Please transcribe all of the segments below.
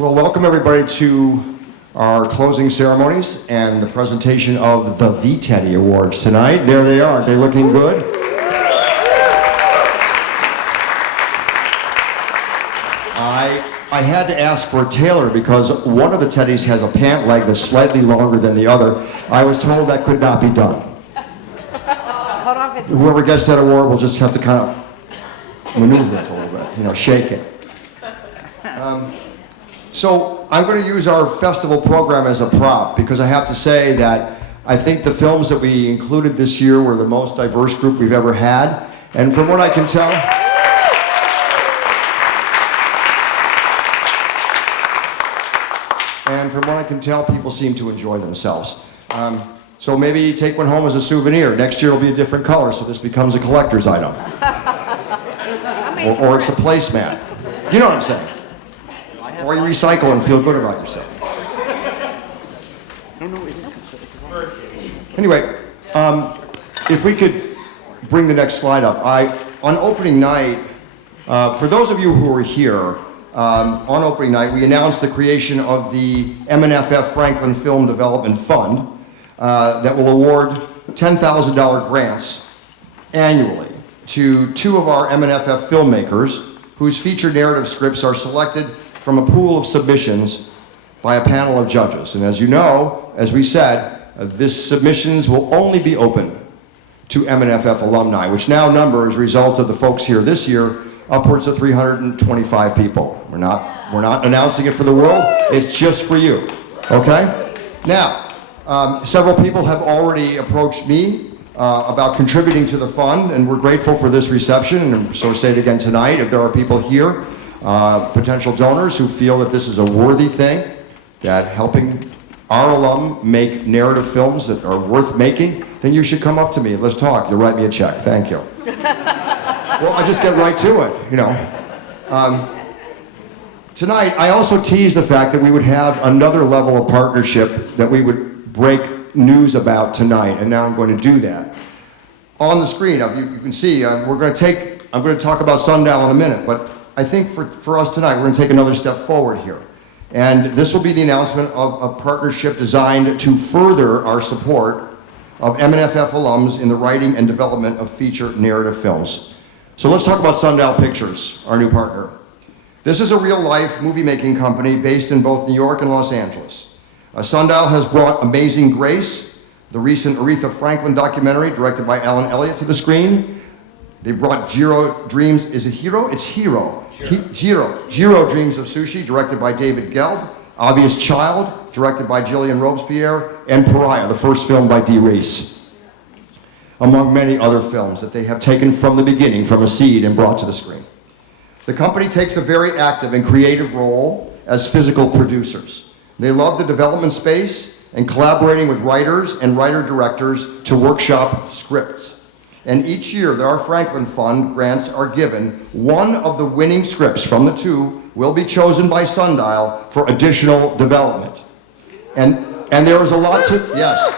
Well, welcome everybody to our closing ceremonies and the presentation of the VTeddy Awards tonight. There they are. Aren't they looking good? I had to ask for a tailor because one of the teddies has a pant leg that's slightly longer than the other. I was told that could not be done. Whoever gets that award will just have to kind of maneuver it a little bit, you know, shake it. So I'm going to use our festival program as a prop because I have to say that I think the films that we included this year were the most diverse group we've ever had. And from what I can tell, people seem to enjoy themselves. So maybe take one home as a souvenir. Next year will be a different color, so this becomes a collector's item. Or it's a placemat. You know what I'm saying? Or you recycle and feel good about yourself. Anyway, if we could bring the next slide up. On opening night, for those of you who were here, on opening night, we announced the creation of the MNFF Franklin Film Development Fund that will award $10,000 grants annually to two of our MNFF filmmakers whose feature narrative scripts are selected from a pool of submissions by a panel of judges. And as you know, as we said, these submissions will only be open to MNFF alumni, which now number, as a result of the folks here this year, upwards of 325 people. We're not announcing it for the world, it's just for you, okay? Now, several people have already approached me about contributing to the fund, and we're grateful for this reception, and so say it again tonight, if there are people here, potential donors who feel that this is a worthy thing, that helping our alum make narrative films that are worth making, then you should come up to me and let's talk. You'll write me a check. Thank you. Well, I just get right to it, you know. Tonight, I also teased the fact that we would have another level of partnership that we would break news about tonight, and now I'm going to do that. On the screen, you can see, I'm going to talk about Sundial in a minute, but I think for us tonight, we're going to take another step forward here. And this will be the announcement of a partnership designed to further our support of MNFF alums in the writing and development of feature narrative films. So let's talk about Sundial Pictures, our new partner. This is a real-life movie-making company based in both New York and Los Angeles. Sundial has brought Amazing Grace, the recent Aretha Franklin documentary directed by Alan Elliott, to the screen. They brought Jiro Dreams, is it Hero? It's Hero. Jiro Dreams of Sushi, directed by David Gelb. Obvious Child, directed by Gillian Robespierre. And Pariah, the first film by Dee Reese, among many other films that they have taken from the beginning, from a seed, and brought to the screen. The company takes a very active and creative role as physical producers. They love the development space and collaborating with writers and writer-directors to workshop scripts. And each year that our Franklin Fund grants are given, one of the winning scripts from the two will be chosen by Sundial for additional development. And there is a lot to, yes,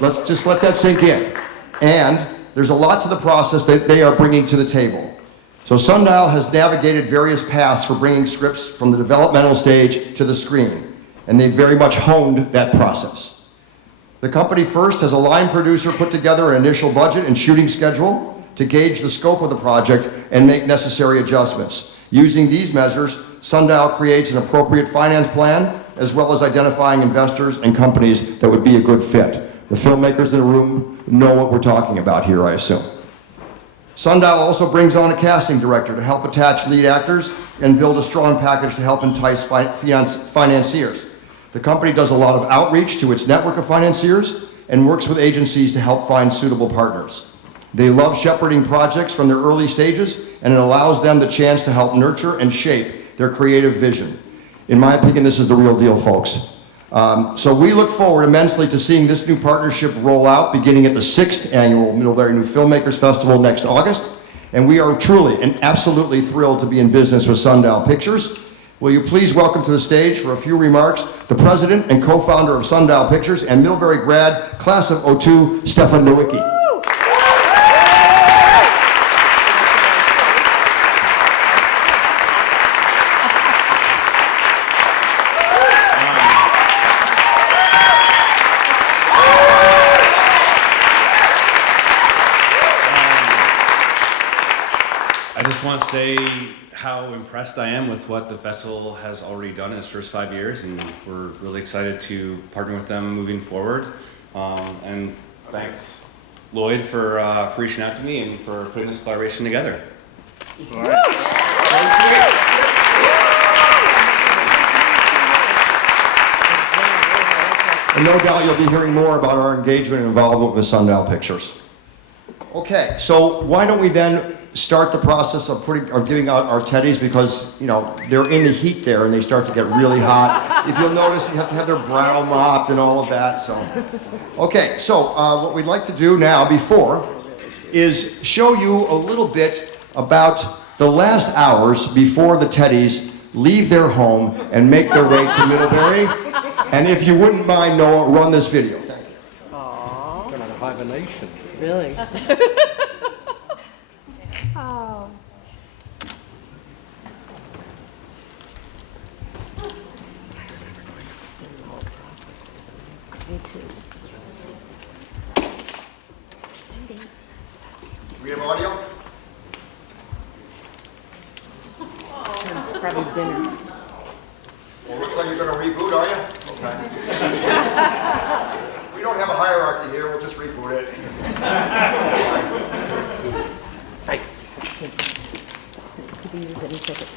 let's just let that sink in. And there's a lot to the process that they are bringing to the table. So Sundial has navigated various paths for bringing scripts from the developmental stage to the screen, and they very much honed that process. The company first has a line producer put together an initial budget and shooting schedule to gauge the scope of the project and make necessary adjustments. Using these measures, Sundial creates an appropriate finance plan, as well as identifying investors and companies that would be a good fit. The filmmakers in the room know what we're talking about here, I assume. Sundial also brings on a casting director to help attach lead actors and build a strong package to help entice financiers. The company does a lot of outreach to its network of financiers and works with agencies to help find suitable partners. They love shepherding projects from their early stages, and it allows them the chance to help nurture and shape their creative vision. In my opinion, this is the real deal, folks. So we look forward immensely to seeing this new partnership roll out beginning at the 6th annual Middlebury New Filmmakers Festival next August. And we are truly and absolutely thrilled to be in business with Sundial Pictures. Will you please welcome to the stage for a few remarks the president and co-founder of Sundial Pictures and Middlebury grad, class of '02, Stefan Nowicki. I just want to say how impressed I am with what the festival has already done in its first 5 years, and we're really excited to partner with them moving forward. And thanks, Lloyd, for reaching out to me and for putting this collaboration together. All right. And no doubt you'll be hearing more about our engagement and involvement with Sundial Pictures. Okay, so why don't we then start the process of giving out our teddies, because they're in the heat there and they start to get really hot. If you'll notice, you have to have their brow mopped and all of that. So, okay, so what we'd like to do now is show you a little bit about the last hours before the teddies leave their home and make their way to Middlebury. And if you wouldn't mind, Noah, run this video. Thank you. Aww. Going on a hibernation. Really? Oh. Me too. Cindy. We have audio? It's probably dinner. Well, looks like you're going to reboot, are you? Okay. We don't have a hierarchy here, we'll just reboot it. Hey. You can use it and check it.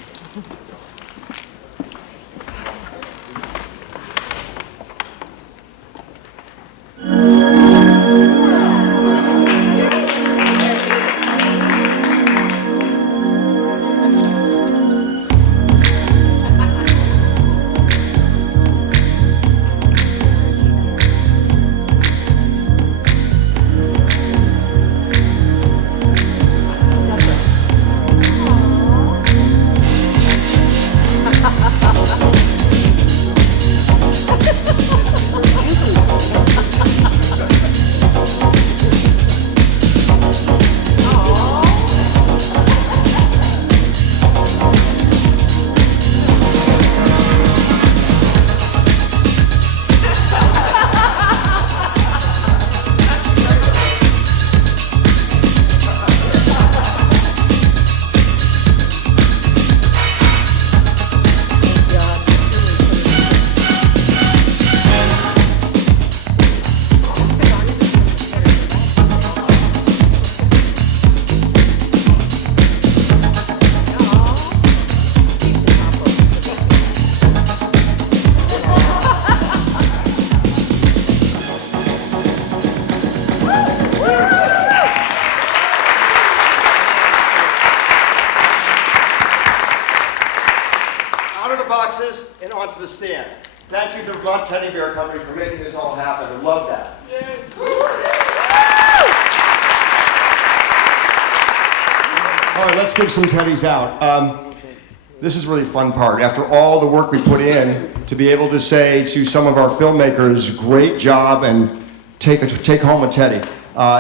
And onto the stand. Thank you to the Vermont Teddy Bear Company for making this all happen. I love that. All right, let's give some teddies out. This is a really fun part. After all the work we put in, to be able to say to some of our filmmakers, great job, and take home a teddy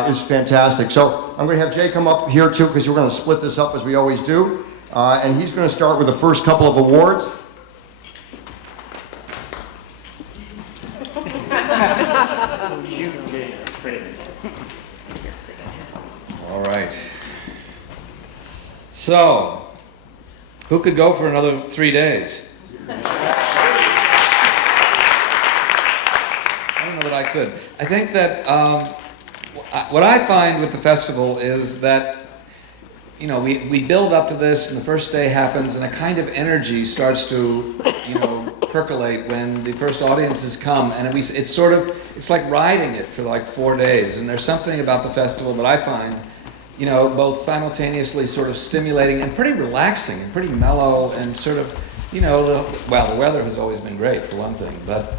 is fantastic. So I'm going to have Jay come up here too, because we're going to split this up as we always do. And he's going to start with the first couple of awards. All right. So, who could go for another 3 days? I don't know that I could. I think that what I find with the festival is that, we build up to this, and the first day happens, and a kind of energy starts to, percolate when the first audiences come, and it's like riding it for like 4 days. And there's something about the festival that I find, both simultaneously sort of stimulating and pretty relaxing and pretty mellow, and sort of, the weather has always been great for one thing, but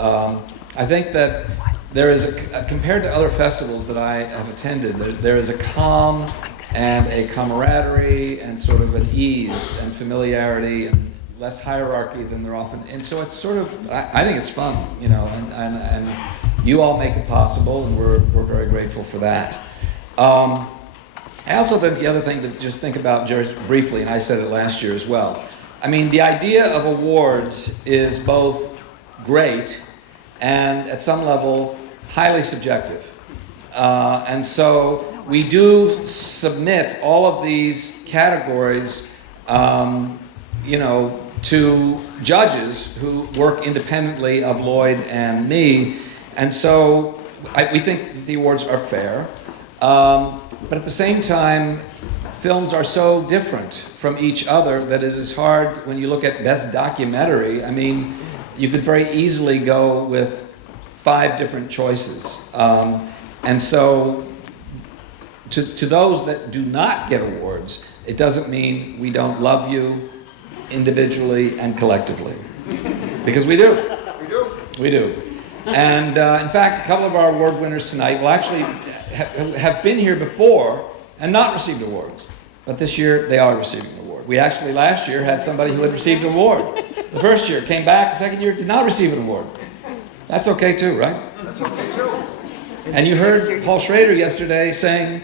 I think that there is compared to other festivals that I have attended, there is a calm and a camaraderie and sort of an ease and familiarity and less hierarchy than there often, and so it's sort of, I think it's fun, and you all make it possible, and we're very grateful for that. I also think the other thing to just think about just briefly, and I said it last year as well, I mean, the idea of awards is both great and at some level highly subjective. And so we do submit all of these categories, you know, to judges who work independently of Lloyd and me, and so we think the awards are fair, but at the same time, films are so different from each other that it is hard when you look at Best Documentary. I mean, you could very easily go with 5 different choices, and so to those that do not get awards, it doesn't mean we don't love you individually and collectively, because we do. We do. And in fact, a couple of our award winners tonight will actually have been here before and not received awards. But this year, they are receiving an award. We actually, last year, had somebody who had received an award. The first year came back, the second year did not receive an award. That's okay too, right? That's okay too. And you heard Paul Schrader yesterday saying,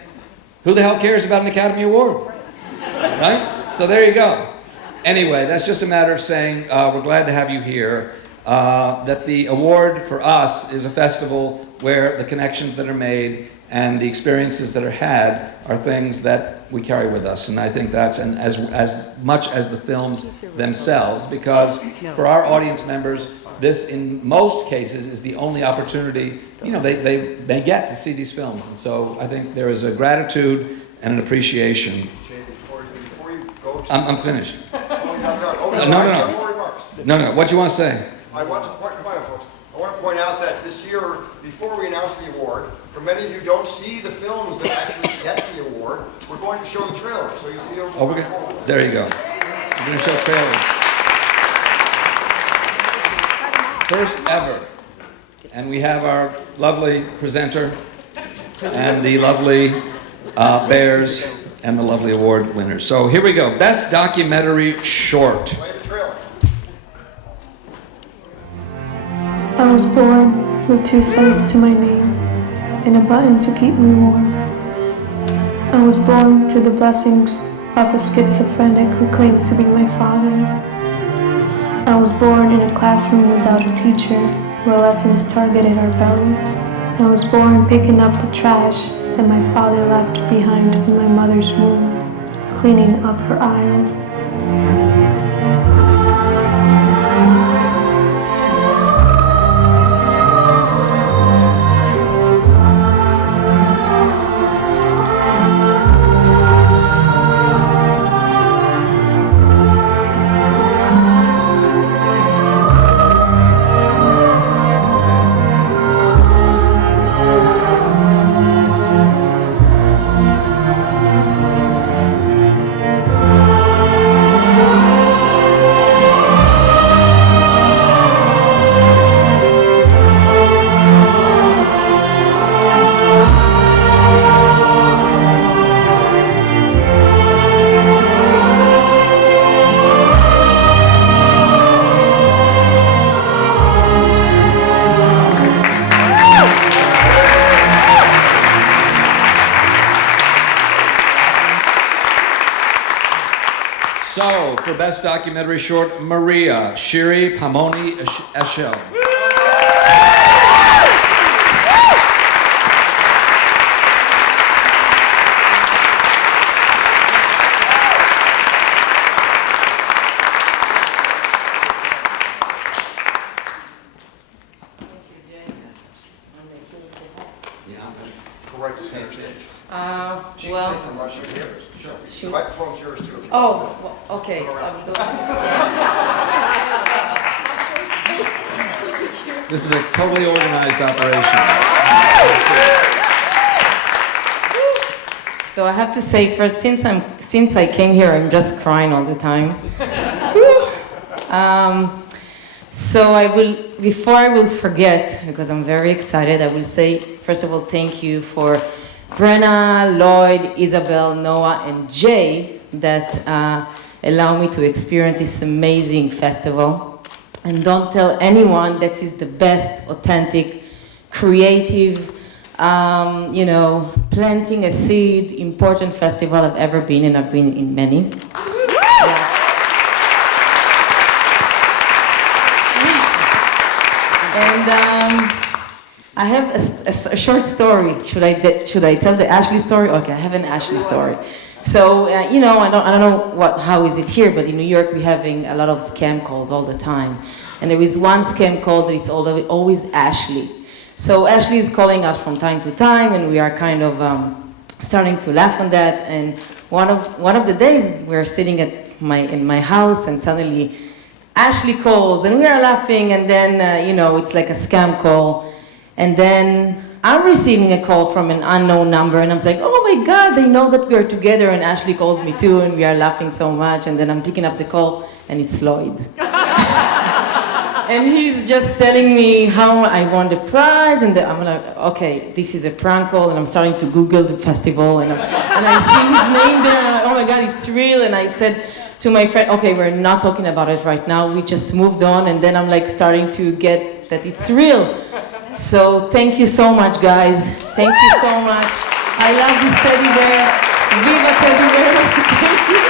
who the hell cares about an Academy Award? Right? So there you go. Anyway, that's just a matter of saying we're glad to have you here. That the award for us is a festival where the connections that are made and the experiences that are had are things that we carry with us. And I think that's as much as the films themselves, because for our audience members, this in most cases is the only opportunity, you know, they get to see these films. And so I think there is a gratitude and an appreciation. Jay, before you go to... I'm finished. No. No, what do you want to say? I want to point, come on, folks. I want to point out that this year, before we announce the award, for many of you who don't see the films that actually get the award, we're going to show the trailer, so you feel... Oh, there you go. We're going to show trailers. First ever. And we have our lovely presenter and the lovely bears and the lovely award winners. So here we go. Best Documentary Short. Play the trailer. I was born with 2 cents to my name and a button to keep me warm. I was born to the blessings of a schizophrenic who claimed to be my father. I was born in a classroom without a teacher, where lessons targeted our bellies. I was born picking up the trash that my father left behind in my mother's womb, cleaning up her aisles. So, for Best Documentary Short, Maria, Shiri Pamoni Eshel. Right to center stage. Well, The microphone's yours too. if you want. oh, well, okay. This is a totally organized operation. So I have to say first, since I came here, I'm just crying all the time. So before I will forget, because I'm very excited, I will say, first of all, thank you for Brenna, Lloyd, Isabel, Noah, and Jay that allow me to experience this amazing festival. And don't tell anyone that is the best, authentic, creative, planting a seed, important festival I've ever been in. I've been in many. I have a short story. Should I tell the Ashley story? Okay, I have an Ashley story. So you know, I don't know how is it here, but in New York we're having a lot of scam calls all the time, and there is one scam call that it's always Ashley. So Ashley is calling us from time to time, and we are kind of starting to laugh on that. And one of the days we're sitting in my house, and suddenly Ashley calls, and we are laughing, and then you know, it's like a scam call. And then I'm receiving a call from an unknown number, and I'm saying, oh my God, they know that we are together, and Ashley calls me too, and we are laughing so much, and then I'm picking up the call, and it's Lloyd. And he's just telling me how I won the prize, and I'm like, okay, this is a prank call, and I'm starting to Google the festival, and I see his name there, and I'm like, oh my God, it's real, and I said to my friend, okay, we're not talking about it right now, we just moved on, and then I'm like starting to get that it's real. So thank you so much, guys. Thank you so much. I love this teddy bear. Viva teddy bear. Thank you.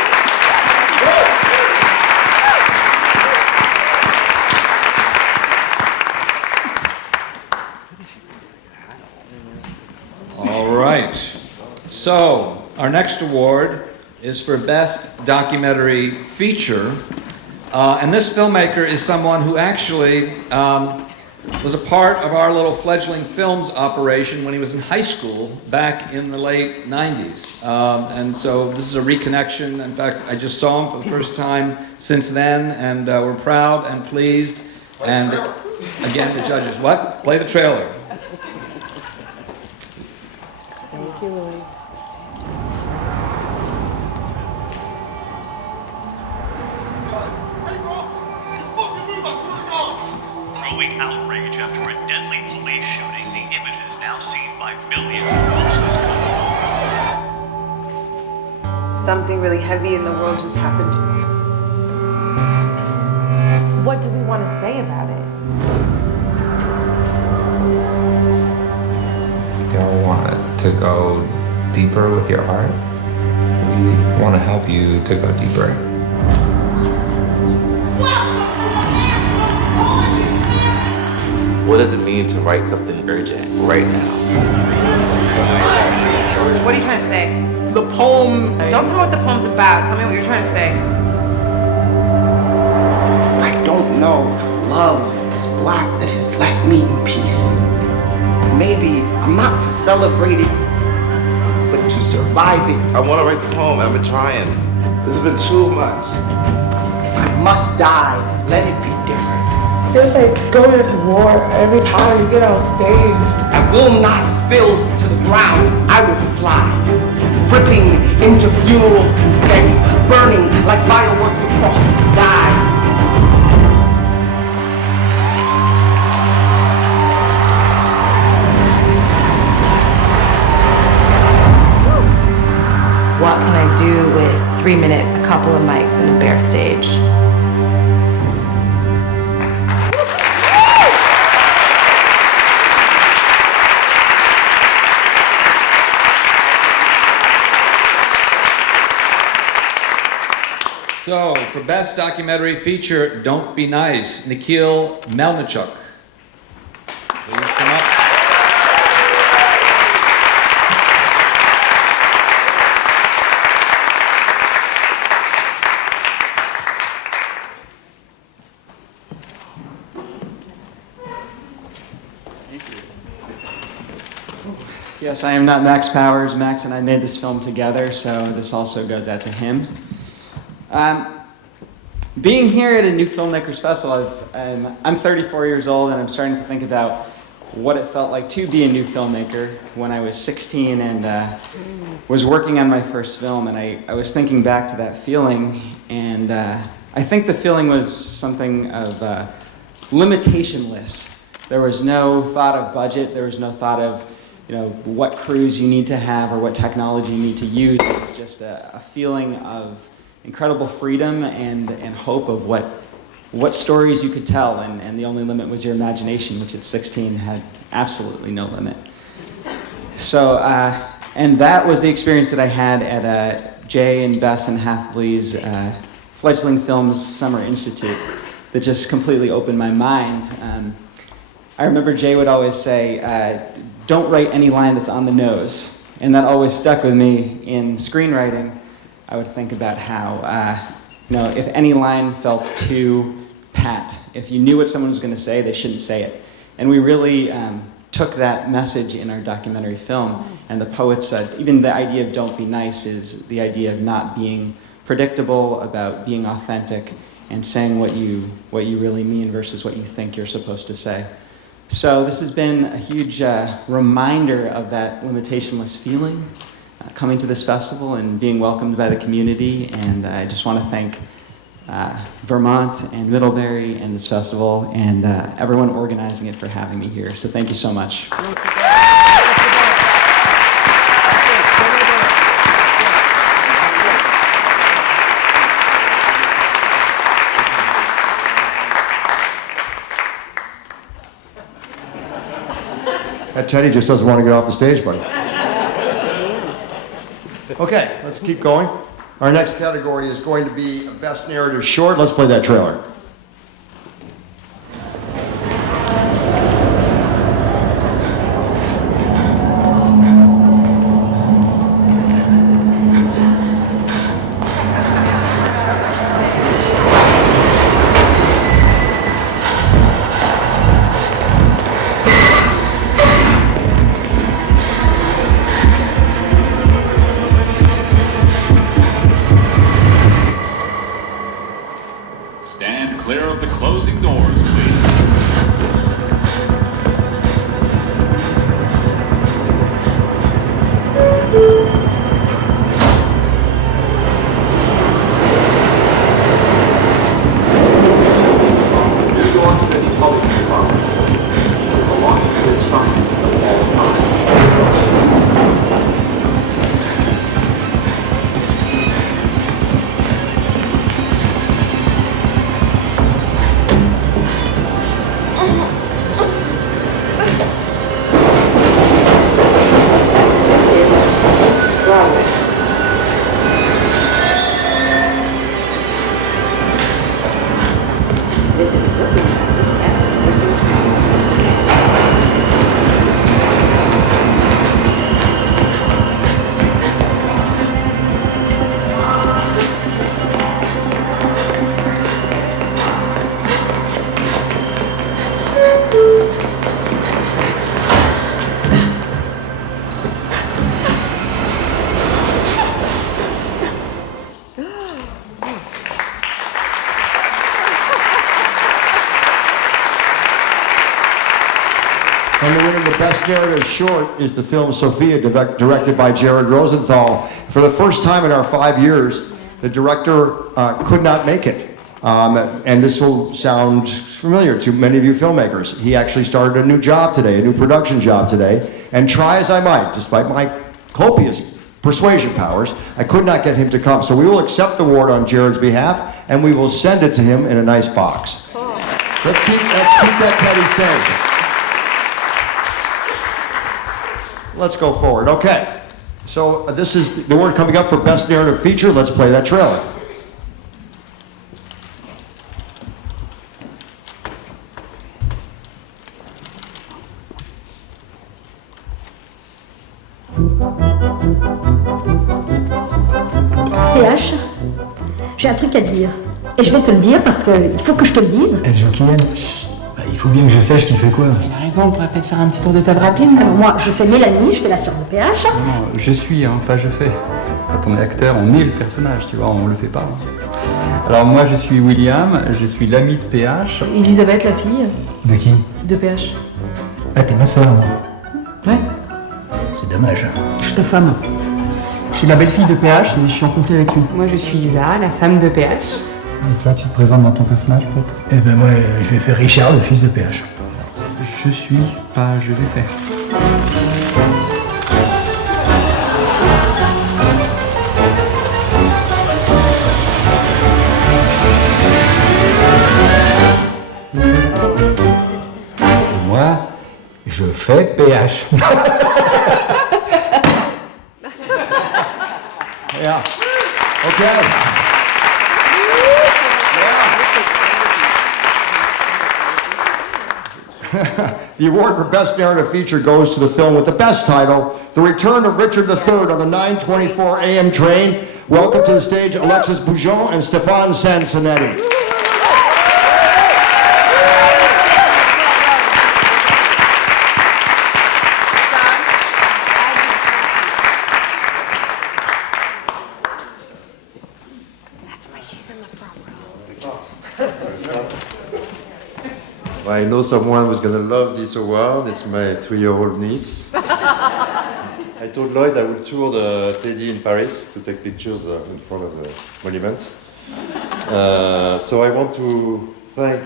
All right. So our next award is for Best Documentary Feature. And this filmmaker is someone who actually was a part of our little fledgling films operation when he was in high school back in the late 90s. And so this is a reconnection. In fact, I just saw him for the first time since then, and we're proud and pleased. And again, the judges, what? Play the trailer. Thank you, Lloyd. Growing outrage after a deadly police shooting, the images now seen by millions across this country. Something really heavy in the world just happened to me. What do we want to say about it? Y'all want to go deeper with your art? We want to help you to go deeper. What does it mean to write something urgent right now? What are you trying to say? The poem. Don't tell me what the poem's about. Tell me what you're trying to say. I don't know how to love this black that has left me in pieces. Maybe I'm not to celebrate it, but to survive it. I want to write the poem. I've been trying. This has been too much. If I must die, let it be different. It feels like going to war every time you get on stage. I will not spill to the ground. I will fly, ripping into funeral confetti, burning like fireworks across the sky. What can I do with 3 minutes, a couple of mics, and a bare stage? So, for Best Documentary Feature, Don't Be Nice, Nikhil Melnichuk. Please come up. Yes, I am not Max Powers. Max and I made this film together, so this also goes out to him. Being here at a New Filmmakers Festival, I'm 34 years old, and I'm starting to think about what it felt like to be a new filmmaker when I was 16 and was working on my first film. And I was thinking back to that feeling, and I think the feeling was something of limitationless. There was no thought of budget. There was no thought of what crews you need to have or what technology you need to use. It was just a feeling of incredible freedom and hope of what stories you could tell, and the only limit was your imagination, which at 16 had absolutely no limit. So, and that was the experience that I had at Jay and Bess and Hathaway's Fledgling Films Summer Institute that just completely opened my mind. I remember Jay would always say, don't write any line that's on the nose. And that always stuck with me in screenwriting. I would think about how, if any line felt too pat, if you knew what someone was going to say, they shouldn't say it. And we really took that message in our documentary film. And the poets said, even the idea of don't be nice is the idea of not being predictable, about being authentic, and saying what you really mean versus what you think you're supposed to say. So this has been a huge reminder of that limitationless feeling, coming to this festival and being welcomed by the community. And I just want to thank Vermont and Middlebury and this festival and everyone organizing it for having me here. So thank you so much. That Teddy just doesn't want to get off the stage, buddy. Okay, let's keep going. Our next category is going to be Best Narrative Short. Let's play that trailer. Stand clear of the closing doors, please. New York City Police Department, belonging to its science of all time. And the winner of the Best Narrative Short is the film Sophia, directed by Jared Rosenthal. For the first time in our 5 years, the director could not make it. And this will sound familiar to many of you filmmakers. He actually started a new job today, a new production job today. And try as I might, despite my copious persuasion powers, I could not get him to come. So we will accept the award on Jared's behalf, and we will send it to him in a nice box. Let's keep that Teddy safe. Let's go forward. Okay. So this is the award coming up for Best Narrative Feature. Let's play that trailer. PH, j'ai un truc à te dire. Et je vais te le dire parce qu'il faut que je te le dise. El Jokiel, il faut bien que je sache qui fait quoi. Il a raison, on pourrait peut-être faire un petit tour de table rapide. Alors moi, je fais Mélanie, je fais la sœur de PH. Non, je suis, hein, pas je fais. Quand on est acteur, on est le personnage, tu vois, on le fait pas. Alors moi, je suis William, je suis l'ami de PH. Elisabeth, la fille. De qui? De PH. Ah, t'es ma sœur, moi. Ouais. C'est dommage. Je suis ta femme. Je suis la belle-fille de PH et je suis en couple avec lui. Moi, je suis Lisa, la femme de PH. Et toi, tu te présentes dans ton personnage, peut-être? Eh ben moi, je vais faire Richard, le fils de PH. Je suis, pas je vais faire. Moi, je fais PH. Yeah. Okay. The award for Best Narrative Feature goes to the film with the best title, The Return of Richard III on the 9:24 a.m. train. Welcome to the stage Alexis Boujon and Stéphane Sansonetti. I know someone who's going to love this award. It's my 3-year-old niece. I told Lloyd I would tour the Teddy in Paris to take pictures in front of the monument. So I want to thank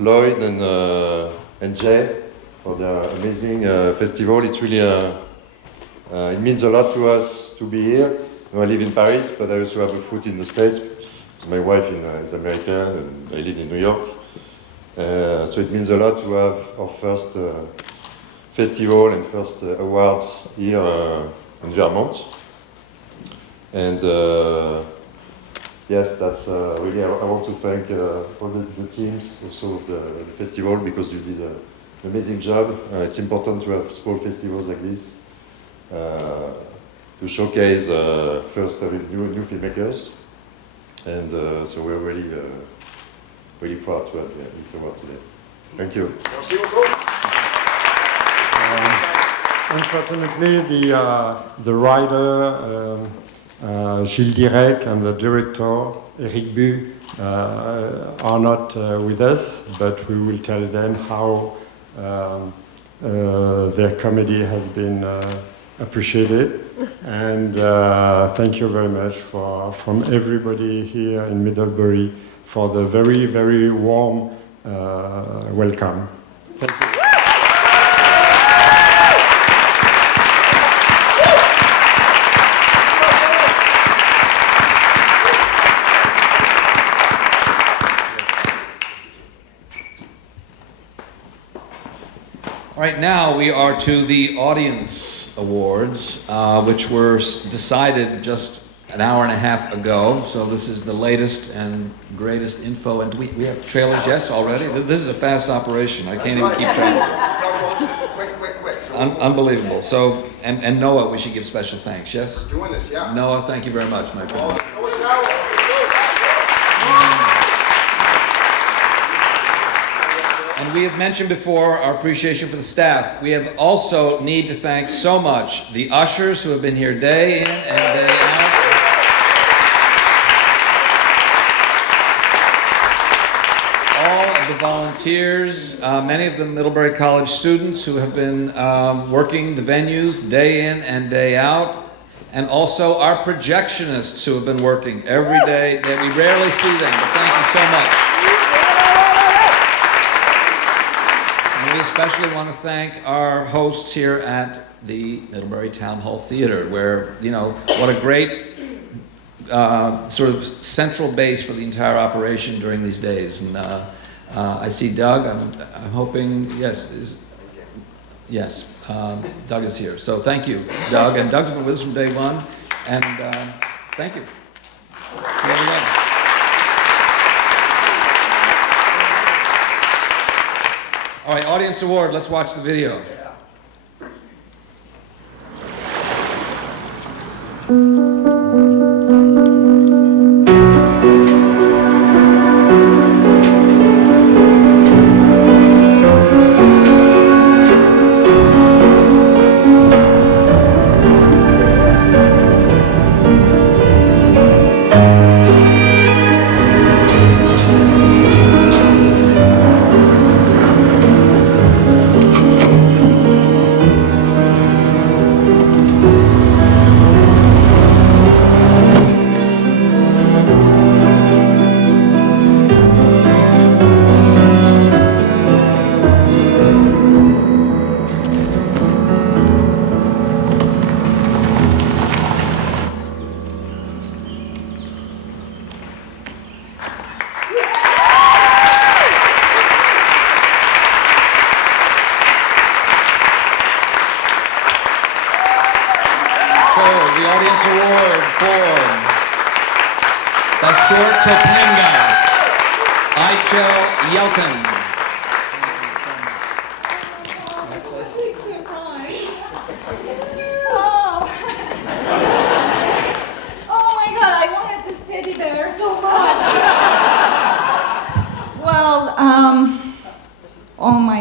Lloyd and Jay for the amazing festival. It's really it means a lot to us to be here. I live in Paris, but I also have a foot in the States. My wife is American, and I live in New York. So it means a lot to have our first festival and first awards here in Vermont. And yes, that's really, I want to thank all the teams also of the festival, because you did an amazing job. It's important to have small festivals like this to showcase first new filmmakers. And so we're really proud to have this award today. Thank you. Unfortunately, the writer, Gilles Direct, and the director, Eric Bu, are not with us, but we will tell them how their comedy has been appreciated. And thank you very much from everybody here in Middlebury for the very, very warm welcome. Thank you. All right, now we are to the Audience Awards, which were decided just an hour and a half ago. So this is the latest and greatest info. And we have trailers, yes, already? This is a fast operation. I can't even keep track. Quick. Unbelievable. So, and Noah, we should give special thanks, yes? Doing this, yeah. Noah, thank you very much, my friend. And we have mentioned before our appreciation for the staff. We have also need to thank so much the ushers who have been here day in and day out. The volunteers, many of them Middlebury College students who have been working the venues day in and day out, and also our projectionists who have been working every day. We rarely see them, but thank you so much. And we especially want to thank our hosts here at the Middlebury Town Hall Theater, where, you know, what a great sort of central base for the entire operation during these days. And I see Doug. I'm hoping, yes, Doug is here. So thank you, Doug. And Doug's been with us from day one. And thank you. Here we go. All right, Audience Award. Let's watch the video.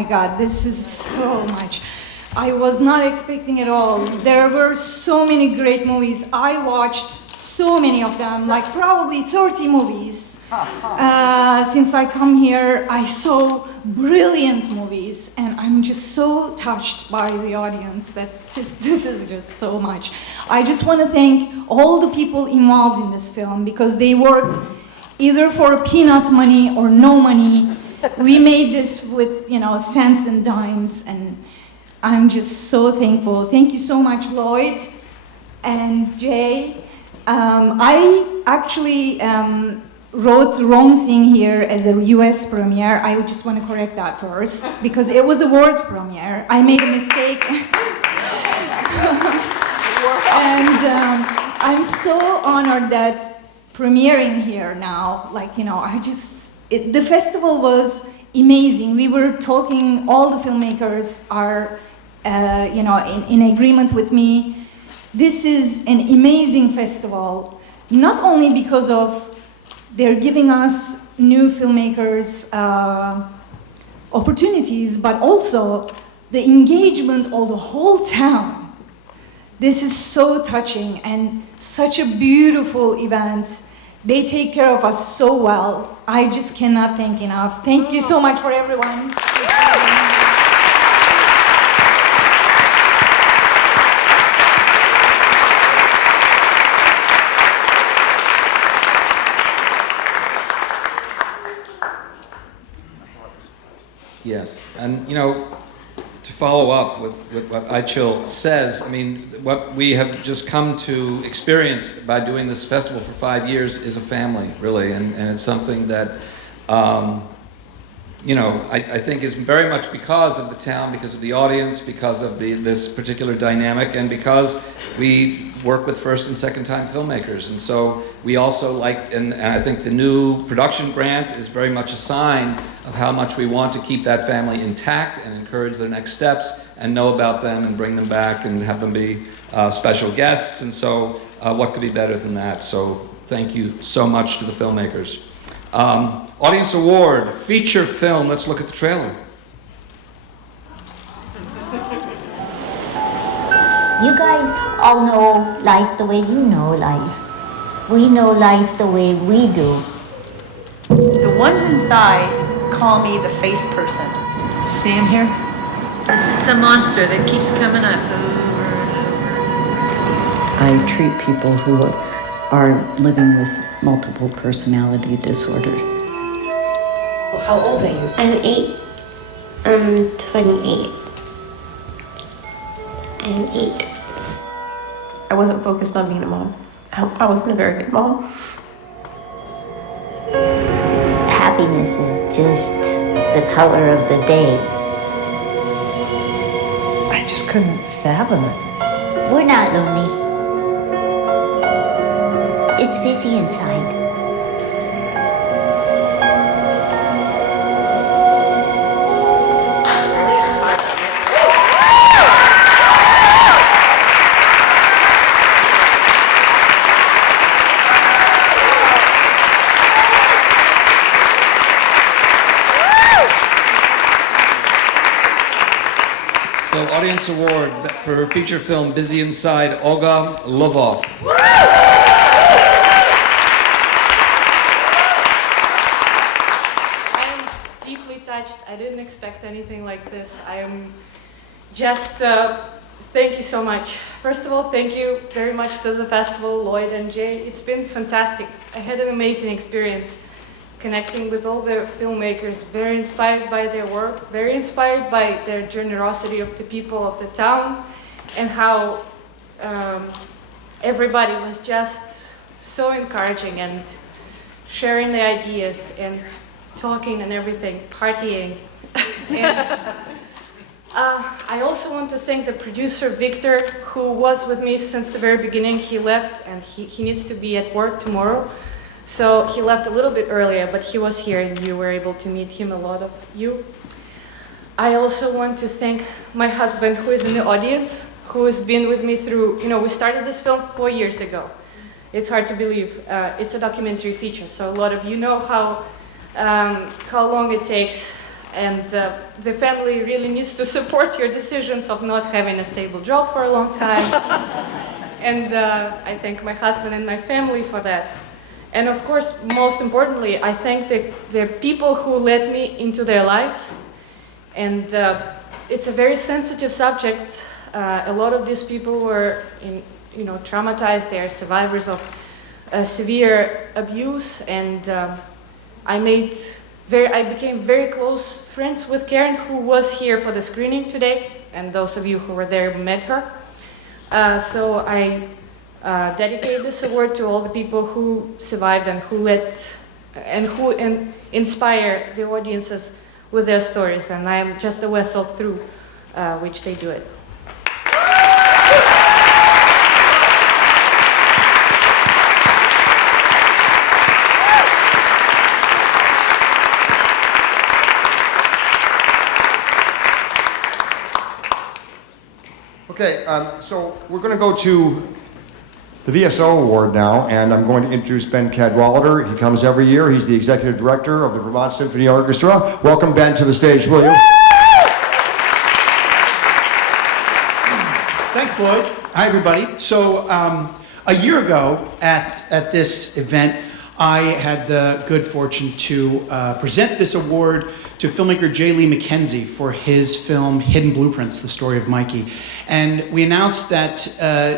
my God, this is so much. I was not expecting it all. There were so many great movies. I watched so many of them, like probably 30 movies. Since I come here, I saw brilliant movies, and I'm just so touched by the audience. This is just so much. I just want to thank all the people involved in this film, because they worked either for peanut money or no money. We made this with, cents and dimes, and I'm just so thankful. Thank you so much, Lloyd and Jay. I actually wrote the wrong thing here as a US premiere. I just want to correct that first, because it was a world premiere. I made a mistake. And I'm so honored that premiering here now, the festival was amazing. We were talking, all the filmmakers are, in agreement with me. This is an amazing festival, not only because of they're giving us new filmmakers opportunities, but also the engagement of the whole town. This is so touching and such a beautiful event. They take care of us so well. I just cannot thank enough. Thank you so much for everyone. Yes, and to follow up with what Aichil says, what we have just come to experience by doing this festival for 5 years is a family, really, and it's something that, I think is very much because of the town, because of the audience, because of this particular dynamic, and because we work with first and second time filmmakers. And so we also liked, and I think the new production grant is very much a sign of how much we want to keep that family intact and encourage their next steps and know about them and bring them back and have them be special guests. And so what could be better than that? So thank you so much to the filmmakers. Audience award, feature film. Let's look at the trailer. You guys all know life the way you know life. We know life the way we do. The ones inside call me the face person. See him here? This is the monster that keeps coming up over and over. I treat people who are living with multiple personality disorders. How old are you? I'm 8. I'm 28. I'm 8. I wasn't focused on being a mom. I wasn't a very good mom. Happiness is just the color of the day. I just couldn't fathom it. We're not lonely. It's busy inside. So Audience Award for feature film Busy Inside, Olga Lovov. I didn't expect anything like this. I am just, thank you so much. First of all, thank you very much to the festival, Lloyd and Jay. It's been fantastic. I had an amazing experience connecting with all the filmmakers, very inspired by their work, very inspired by their generosity of the people of the town, and how everybody was just so encouraging and sharing the ideas and talking and everything, partying. And, I also want to thank the producer, Victor, who was with me since the very beginning. He left and he needs to be at work tomorrow. So he left a little bit earlier, but he was here and you were able to meet him, a lot of you. I also want to thank my husband, who is in the audience, who has been with me through, we started this film 4 years ago. It's hard to believe. It's a documentary feature, so a lot of you know how long it takes. And the family really needs to support your decisions of not having a stable job for a long time. And I thank my husband and my family for that. And of course, most importantly, I thank the people who let me into their lives. And it's a very sensitive subject. A lot of these people were traumatized. They are survivors of severe abuse. And I became very close friends with Karen, who was here for the screening today. And those of you who were there met her. So I dedicate this award to all the people who survived and who inspire the audiences with their stories. And I am just a vessel through which they do it. Okay, so we're going to go to the VSO award now, and I'm going to introduce Ben Cadwallader. He comes every year. He's the executive director of the Vermont Symphony Orchestra. Welcome, Ben, to the stage, will you? Thanks, Lloyd. Hi, everybody. So a year ago at this event, I had the good fortune to present this award to filmmaker J. Lee McKenzie for his film Hidden Blueprints, the story of Mikey. And we announced that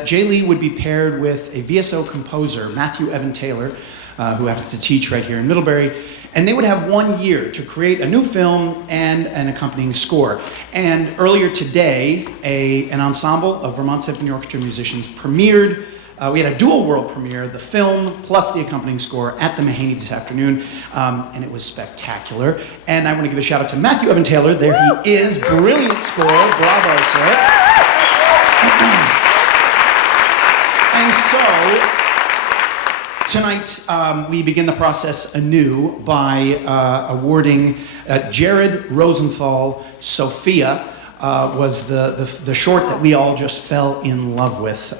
J. Lee would be paired with a VSO composer, Matthew Evan Taylor, who happens to teach right here in Middlebury, and they would have 1 year to create a new film and an accompanying score. And earlier today, an ensemble of Vermont Symphony Orchestra musicians premiered. We had a dual world premiere, the film plus the accompanying score at the Mahaney this afternoon, and it was spectacular. And I want to give a shout out to Matthew Evan Taylor. There he is, brilliant score, bravo, sir. And so, tonight we begin the process anew by awarding Jared Rosenthal Sophia. Was the short that we all just fell in love with.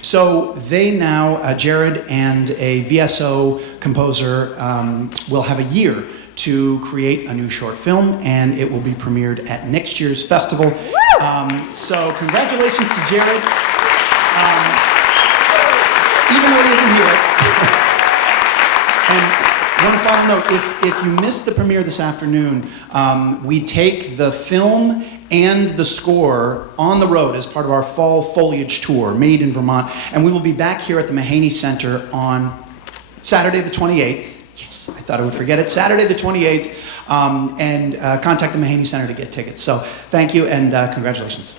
So they now, Jared and a VSO composer, will have a year to create a new short film, and it will be premiered at next year's festival. So congratulations to Jared, even though he isn't here. And one final note, if you missed the premiere this afternoon, we take the film and the score on the road as part of our fall foliage tour, Made in Vermont. And we will be back here at the Mahaney Center on Saturday the 28th. Yes, I thought I would forget it. Saturday the 28th. And contact the Mahaney Center to get tickets. So thank you and congratulations.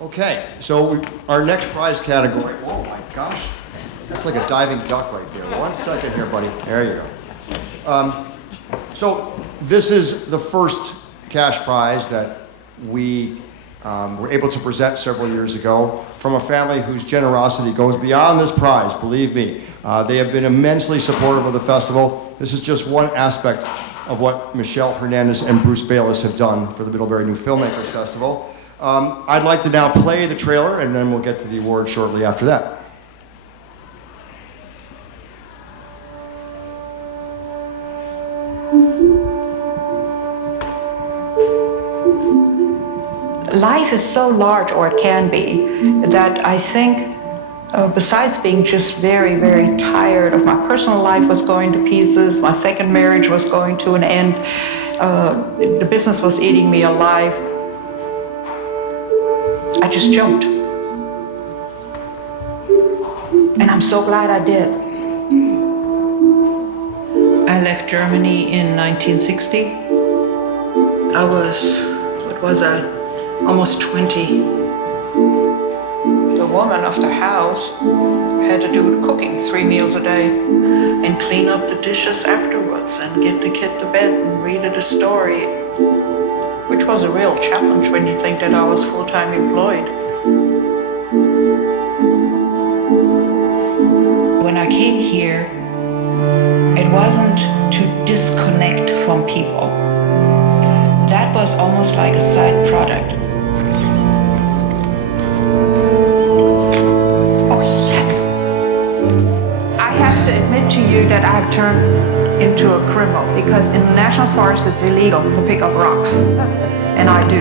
Okay, so our next prize category, oh my gosh, that's like a diving duck right there. 1 second here, buddy. There you go. So this is the first cash prize that we were able to present several years ago from a family whose generosity goes beyond this prize, believe me. They have been immensely supportive of the festival. This is just one aspect of what Michelle Hernandez and Bruce Bayliss have done for the Middlebury New Filmmakers Festival. I'd like to now play the trailer, and then we'll get to the award shortly after that. Life is so large, or it can be, that I think, besides being just very, very tired of my personal life was going to pieces, my second marriage was going to an end, the business was eating me alive, I just jumped. And I'm so glad I did. I left Germany in 1960. I was, what was I? Almost 20. The woman of the house had to do cooking 3 meals a day and clean up the dishes afterwards and get the kid to bed and read it a story, which was a real challenge when you think that I was full-time employed. When I came here, it wasn't to disconnect from people. That was almost like a side product. turn into a criminal, because in the national forest it's illegal to pick up rocks, and I do.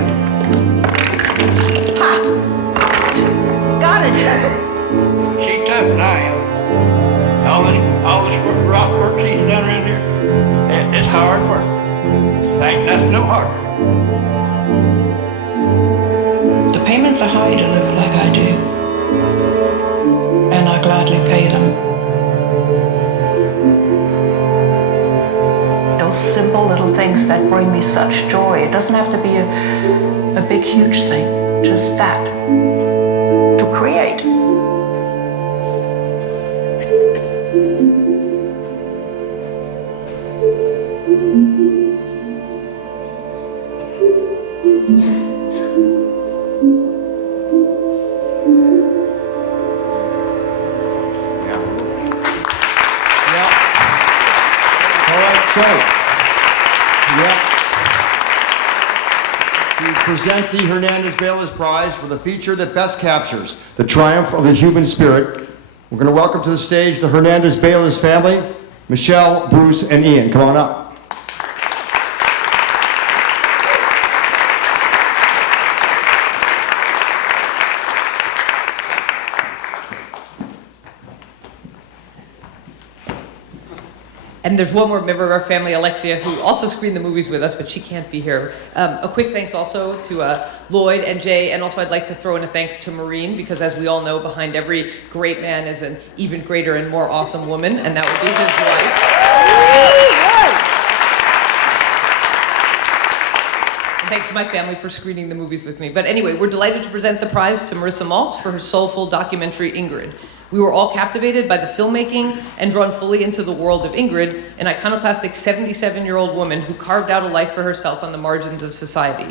Got it. She's tough than I am. All this rock work she's done around here, it's hard work. There ain't nothing no harder. The payments are high to live like I do, and I gladly pay them. Those simple little things that bring me such joy. It doesn't have to be a big, huge thing, just that. To create. Present the Hernandez Bayliss Prize for the feature that best captures the triumph of the human spirit. We're going to welcome to the stage the Hernandez Bayliss family, Michelle, Bruce, and Ian. Come on up. And there's one more member of our family, Alexia, who also screened the movies with us, but she can't be here. A quick thanks also to Lloyd and Jay, and also I'd like to throw in a thanks to Maureen, because as we all know, behind every great man is an even greater and more awesome woman, and that would be his wife. And thanks to my family for screening the movies with me. But anyway, we're delighted to present the prize to Marissa Maltz for her soulful documentary, Ingrid. We were all captivated by the filmmaking and drawn fully into the world of Ingrid, an iconoclastic 77-year-old woman who carved out a life for herself on the margins of society.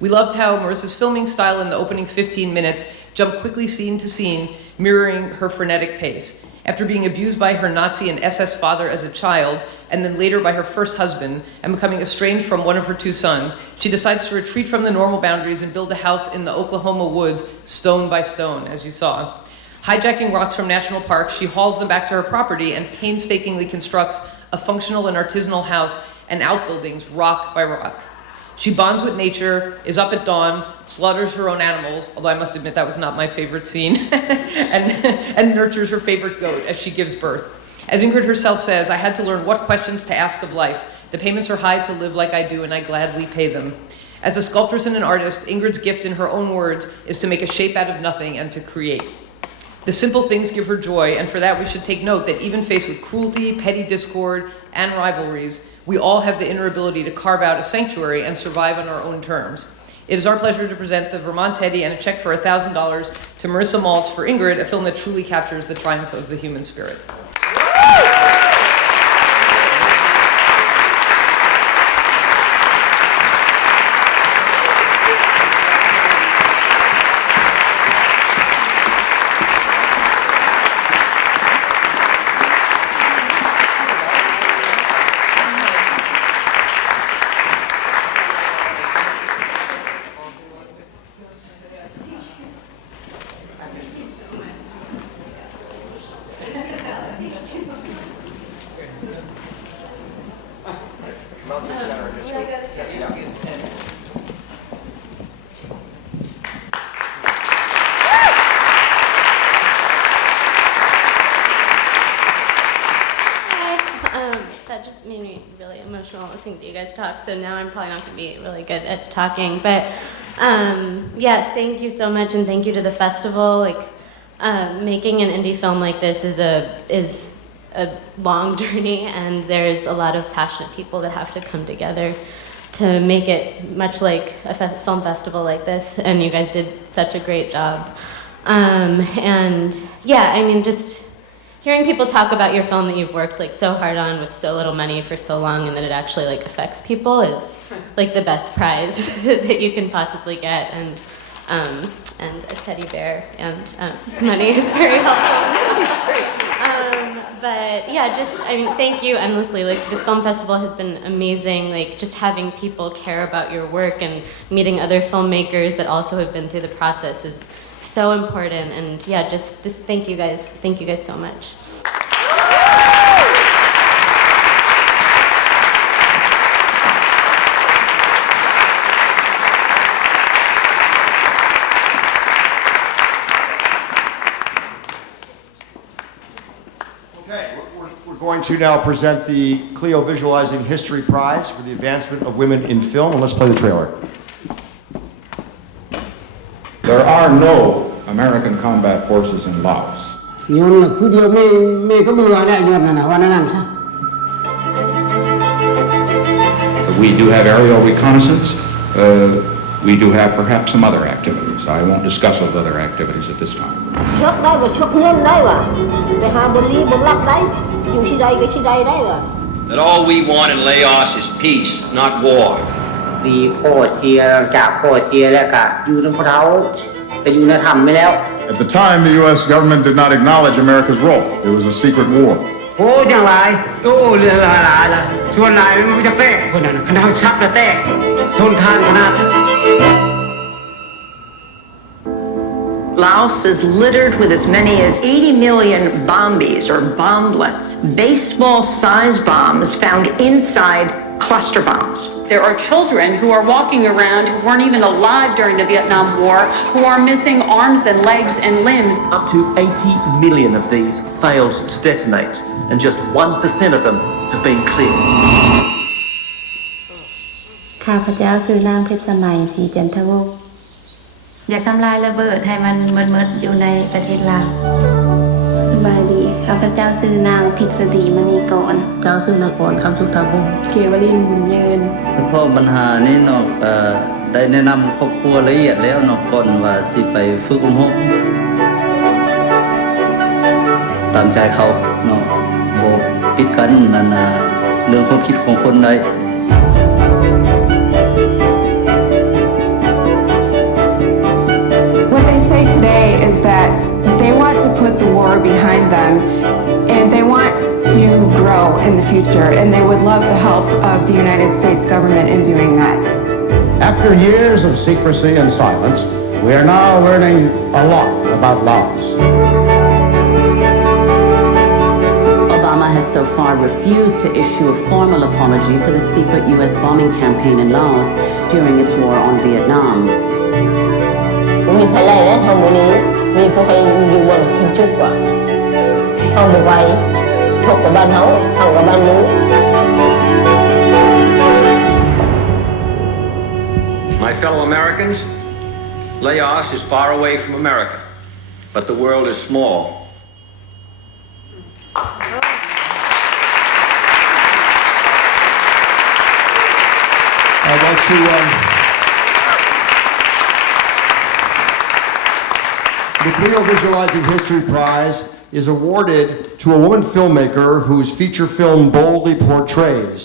We loved how Marissa's filming style in the opening 15 minutes jumped quickly scene to scene, mirroring her frenetic pace. After being abused by her Nazi and SS father as a child, and then later by her first husband, and becoming estranged from one of her two sons, she decides to retreat from the normal boundaries and build a house in the Oklahoma woods, stone by stone, as you saw. Hijacking rocks from national parks, she hauls them back to her property and painstakingly constructs a functional and artisanal house and outbuildings rock by rock. She bonds with nature, is up at dawn, slaughters her own animals, although I must admit that was not my favorite scene, and nurtures her favorite goat as she gives birth. As Ingrid herself says, I had to learn what questions to ask of life. The payments are high to live like I do, and I gladly pay them. As a sculptress and an artist, Ingrid's gift, in her own words, is to make a shape out of nothing and to create. The simple things give her joy, and for that we should take note that even faced with cruelty, petty discord, and rivalries, we all have the inner ability to carve out a sanctuary and survive on our own terms. It is our pleasure to present the Vermont-Teddy and a check for $1,000 to Marissa Maltz for Ingrid, a film that truly captures the triumph of the human spirit. That just made me really emotional listening to you guys talk, so now I'm probably not going to be really good at talking, but yeah, thank you so much, and thank you to the festival. Making an indie film like this is a long journey, and there's a lot of passionate people that have to come together to make it much like a film festival like this, and you guys did such a great job. And yeah, I mean, just hearing people talk about your film that you've worked so hard on with so little money for so long, and that it actually affects people is the best prize that you can possibly get. And a teddy bear and money is very helpful. But yeah, thank you endlessly. This film festival has been amazing. Just having people care about your work and meeting other filmmakers that also have been through the process is so important. And yeah, just thank you guys. Thank you guys so much. going to now present the Clio Visualizing History Prize for the advancement of women in film, and let's play the trailer. There are no American combat forces in Laos. We do have aerial reconnaissance. We do have perhaps some other activities. I won't discuss those other activities at this time. That all we want in Laos is peace, not war. At the time, the U.S. government did not acknowledge America's role. It was a secret war. Laos is littered with as many as 80 million bombies or bomblets, baseball-sized bombs found inside cluster bombs. There are children who are walking around who weren't even alive during the Vietnam War, who are missing arms and legs and limbs. Up to 80 million of these failed to detonate, and just 1% of them have been cleared. ข้าพเจ้าชื่อนางเพชรสมัยศรีจันทวงศ์อยากทำลายระเบิดให้มันมืดๆอยู่ในประเทศลาวสบายดีข้าพเจ้าชื่อนางพิษฎีมณีกรเจ้าชื่อนกรคำสุทธาวงศ์เขวลินบุญยืนเฉพาะปัญหานี้เนาะได้แนะนำครอบครัวละเอียดแล้วเนาะก่อนว่าสิไปฝึกอบรมตามใจเขาเนาะบ่ปิดกันนั่นเรื่องความคิดของคนใดToday is that they want to put the war behind them and they want to grow in the future and they would love the help of the United States government in doing that. After years of secrecy and silence, we are now learning a lot about Laos. Obama has so far refused to issue a formal apology for the secret U.S. bombing campaign in Laos during its war on Vietnam. มีภัยไล่และทำวันนี้มีผู้ให้อยู่บนขึ้นชุดกว่าเอาไปไว้ทกกับบ้านเขาทำกับบ้านนู้น My fellow Americans, Laos is far away from America, but the world is small. I'd like to the Clio Visualizing History Prize is awarded to a woman filmmaker whose feature film boldly portrays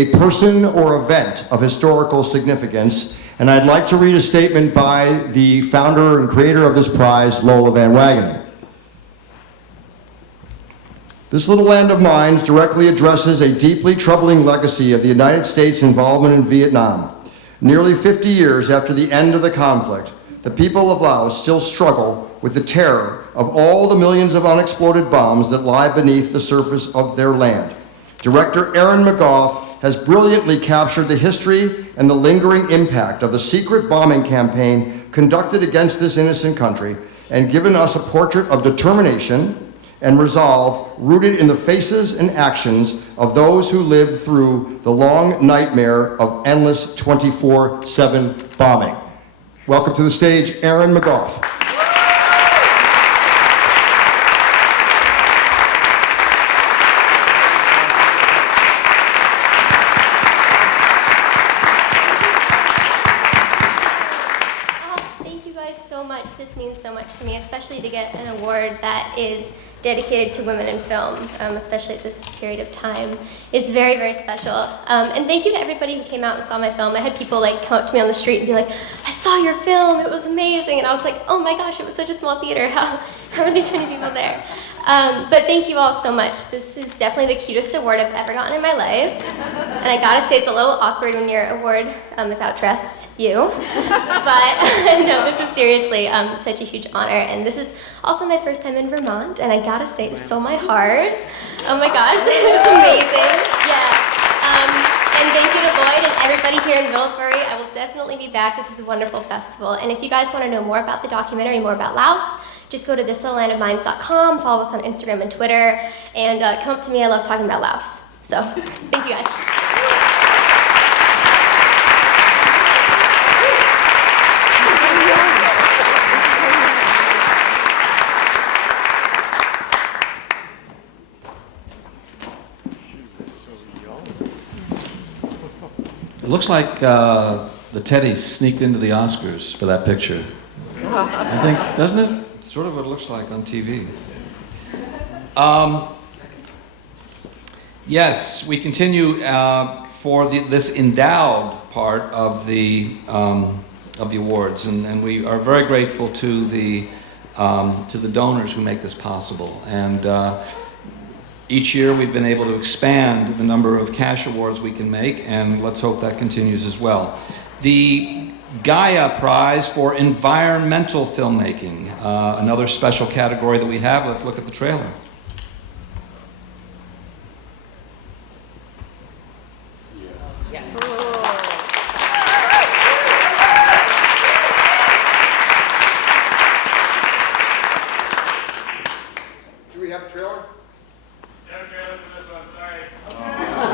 a person or event of historical significance. And I'd like to read a statement by the founder and creator of this prize, Lola Van Wagenen. This little land of mines directly addresses a deeply troubling legacy of the United States' involvement in Vietnam. Nearly 50 years after the end of the conflict, the people of Laos still struggle with the terror of all the millions of unexploded bombs that lie beneath the surface of their land. Director Aaron McGough has brilliantly captured the history and the lingering impact of the secret bombing campaign conducted against this innocent country and given us a portrait of determination and resolve rooted in the faces and actions of those who lived through the long nightmare of endless 24/7 bombing. Welcome to the stage, Aaron McGough. This means so much to me, especially to get an award that is dedicated to women in film, especially at this period of time, is very, very special. And thank you to everybody who came out and saw my film. I had people like come up to me on the street and be like, I saw your film, it was amazing. And I was like, oh my gosh, it was such a small theater. How are these many people there? But thank you all so much. This is definitely the cutest award I've ever gotten in my life. And I gotta say, it's a little awkward when your award is outdressed you. But no, this is seriously such a huge honor. And this is also my first time in Vermont. And I gotta say, it stole my heart. Oh my gosh, it's amazing. Yeah. And thank you to Lloyd and everybody here in Middlebury. I will definitely be back. This is a wonderful festival. And if you guys want to know more about the documentary, more about Laos, just go to thislittlelandofminds.com, follow us on Instagram and Twitter, and come up to me. I love talking about Laos. So thank you guys. It looks like the Teddy sneaked into the Oscars for that picture. I think, doesn't it? It's sort of what it looks like on TV. Yes, we continue for this endowed part of the awards, and we are very grateful to the donors who make this possible. And each year we've been able to expand the number of cash awards we can make, and let's hope that continues as well. The Gaia Prize for Environmental Filmmaking, another special category that we have. Let's look at the trailer. Do we have a trailer?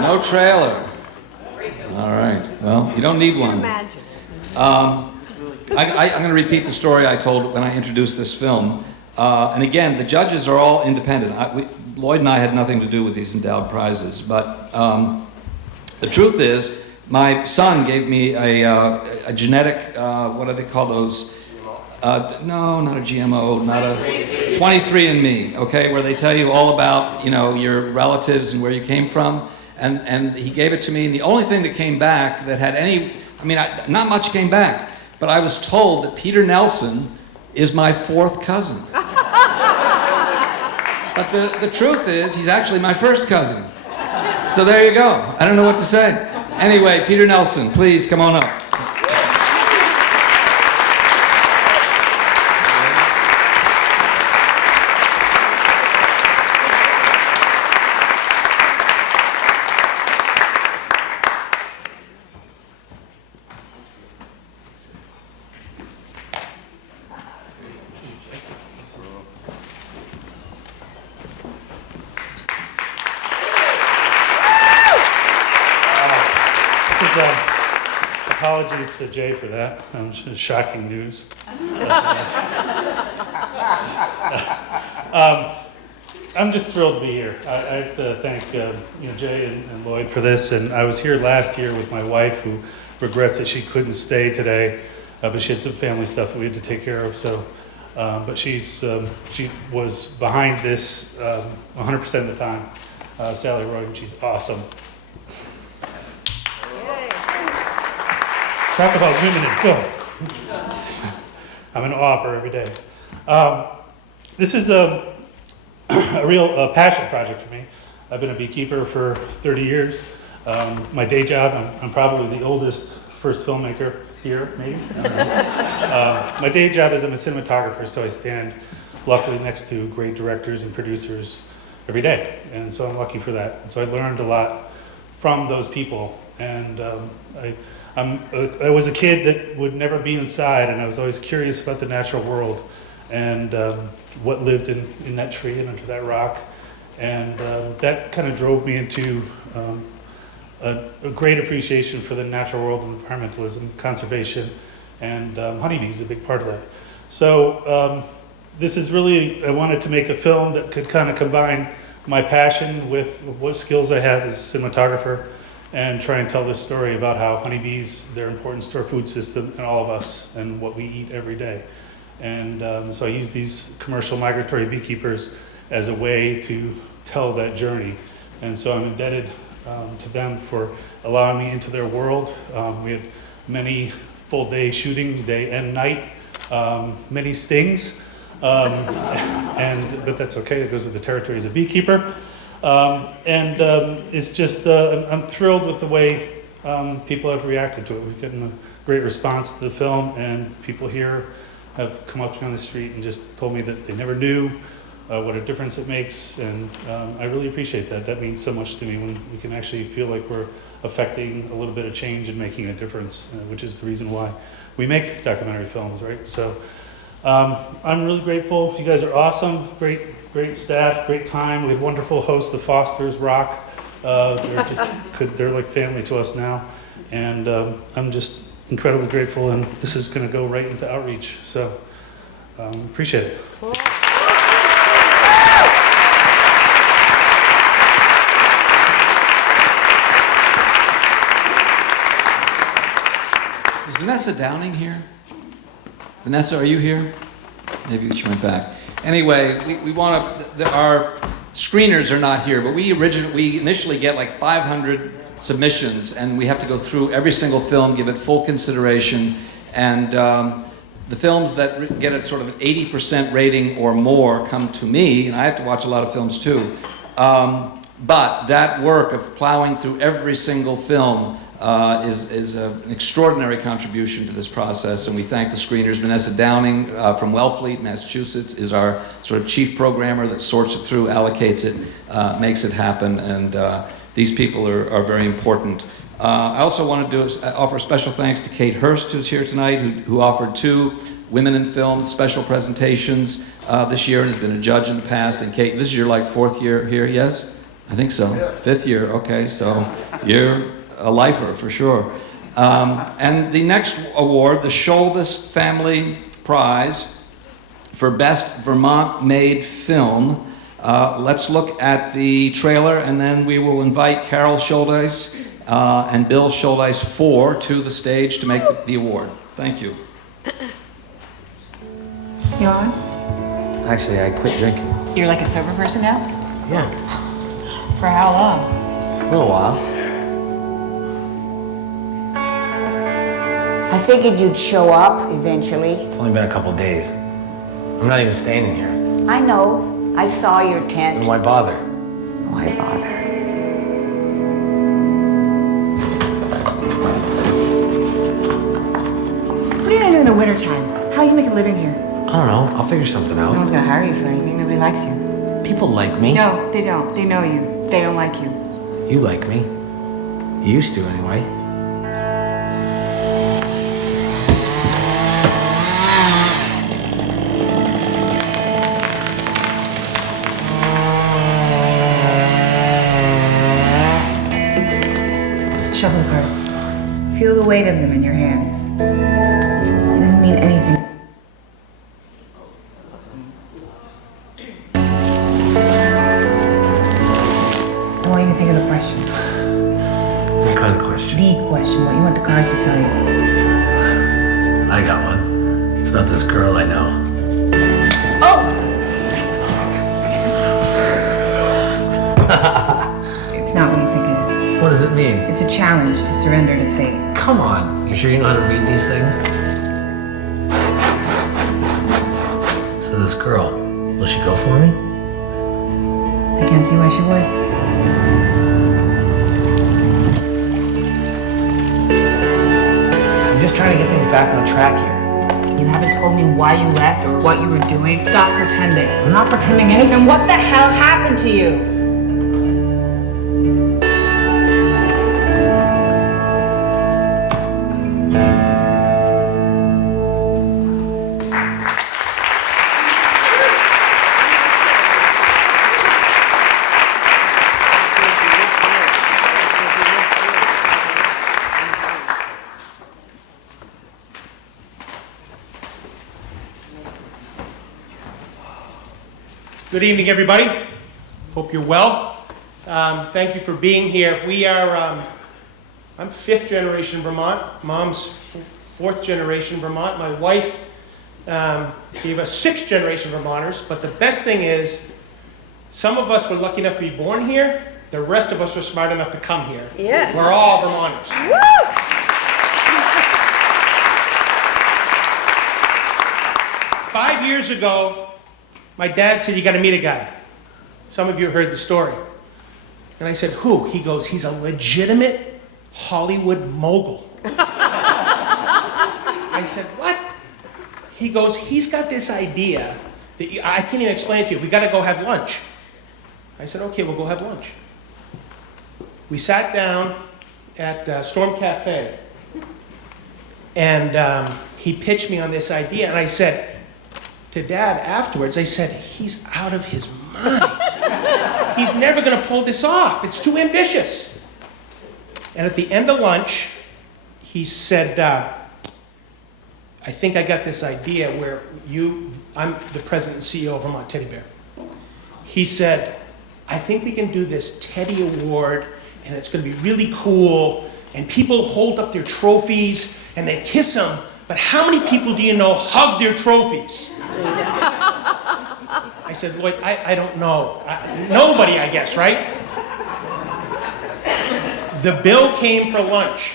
No trailer. All right. Well, you don't need one. I'm going to repeat the story I told when I introduced this film. And again, the judges are all independent. Lloyd and I had nothing to do with these endowed prizes. But the truth is, my son gave me a genetic, what do they call those? No, not a GMO, not a 23andMe, okay, where they tell you all about, your relatives and where you came from. And he gave it to me, and the only thing that came back that had any, not much came back, but I was told that Peter Nelson is my fourth cousin. But the truth is, he's actually my first cousin. So there you go. I don't know what to say. Anyway, Peter Nelson, please come on up. Apologies to Jay for that. Shocking news. I'm just thrilled to be here. I have to thank Jay and Lloyd for this. And I was here last year with my wife, who regrets that she couldn't stay today, but she had some family stuff that we had to take care of. So, but she was behind this 100% of the time. Sally Roy, she's awesome. Talk about women in film. I'm in awe of her every day. This is a real passion project for me. I've been a beekeeper for 30 years. My day job, I'm probably the oldest first filmmaker here, maybe. My day job is I'm a cinematographer, so I stand luckily next to great directors and producers every day. And so I'm lucky for that. And so I learned a lot from those people. And I was a kid that would never be inside, and I was always curious about the natural world and what lived in that tree and under that rock. And that kind of drove me into a great appreciation for the natural world and environmentalism, conservation, and honeybees is a big part of that. So this is really, I wanted to make a film that could kind of combine my passion with what skills I have as a cinematographer, and try and tell this story about how honeybees, their importance to our food system and all of us and what we eat every day. And so I use these commercial migratory beekeepers as a way to tell that journey. And so I'm indebted to them for allowing me into their world. We had many full day shooting, day and night, many stings, but that's okay, it goes with the territory as a beekeeper. It's just, I'm thrilled with the way people have reacted to it. We've gotten a great response to the film, and people here have come up to me on the street and just told me that they never knew what a difference it makes, and I really appreciate that. That means so much to me when we can actually feel like we're affecting a little bit of change and making a difference, which is the reason why we make documentary films, right? So I'm really grateful. You guys are awesome. Great staff, great time. We had wonderful hosts. The Fosters rock. They're like family to us now. And I'm just incredibly grateful. And this is going to go right into outreach. So appreciate it. Cool. Is Vanessa Downing here? Vanessa, are you here? Maybe she went back. Anyway, we want to, our screeners are not here, but we initially get like 500 submissions, and we have to go through every single film, give it full consideration, and the films that get a sort of an 80% rating or more come to me, and I have to watch a lot of films too. But that work of plowing through every single film is an extraordinary contribution to this process, and we thank the screeners. Vanessa Downing from Wellfleet, Massachusetts, is our sort of chief programmer that sorts it through, allocates it, makes it happen, and these people are very important. I also want to offer special thanks to Kate Hurst, who's here tonight, who offered 2 Women in Film special presentations this year and has been a judge in the past. And Kate, this is your like 4th year here, yes? I think so. Yeah. 5th year, okay, so you're a lifer for sure. And the next award, the Shouldice Family Prize for Best Vermont-Made Film. Let's look at the trailer, and then we will invite Carol Shouldice and Bill Shouldice IV to the stage to make the award. Thank you. You on? Actually, I quit drinking. You're like a sober person now? Yeah. For how long? A little while. I figured you'd show up eventually. It's only been a couple days. I'm not even staying in here. I know. I saw your tent. Then why bother? Why bother? What are you gonna do in the wintertime? How you make a living here? I don't know. I'll figure something out. No one's gonna hire you for anything. Nobody likes you. People like me. No, they don't. They know you. They don't like you. You like me. You used to, anyway. Shuffle the cards. Feel the weight of them in your hands. It doesn't mean anything. I want you to think of the question. What kind of question? The question, what you want the cards to tell you. I got one. It's about this girl I know. Oh! It's not what you think it is. What does it mean? It's a challenge to surrender to fate. Come on. You sure you know how to read these things? So this girl, will she go for me? I can't see why she would. I'm just trying to get things back on track here. You haven't told me why you left or what you were doing. Stop pretending. I'm not pretending anything. Then what the hell happened to you? Good evening, everybody. Hope you're well. Thank you for being here. We are, I'm 5th generation Vermont. Mom's 4th generation Vermont. My wife gave us 6th generation Vermonters, but the best thing is, some of us were lucky enough to be born here. The rest of us were smart enough to come here. Yeah. We're all Vermonters. Woo! 5 years ago, my dad said, you gotta meet a guy. Some of you heard the story. And I said, who? He goes, he's a legitimate Hollywood mogul. I said, what? He goes, he's got this idea that I can't even explain it to you. We gotta go have lunch. I said, okay, we'll go have lunch. We sat down at Storm Cafe, and he pitched me on this idea, and I said, to Dad afterwards, I said, he's out of his mind. He's never going to pull this off. It's too ambitious. And at the end of lunch, he said, I think I got this idea where I'm the president and CEO of Vermont-Teddy Bear. He said, I think we can do this Teddy Award, and it's going to be really cool, and people hold up their trophies, and they kiss them, but how many people do you know hug their trophies? I said, Lloyd, I don't know. Nobody, I guess, right? The bill came for lunch.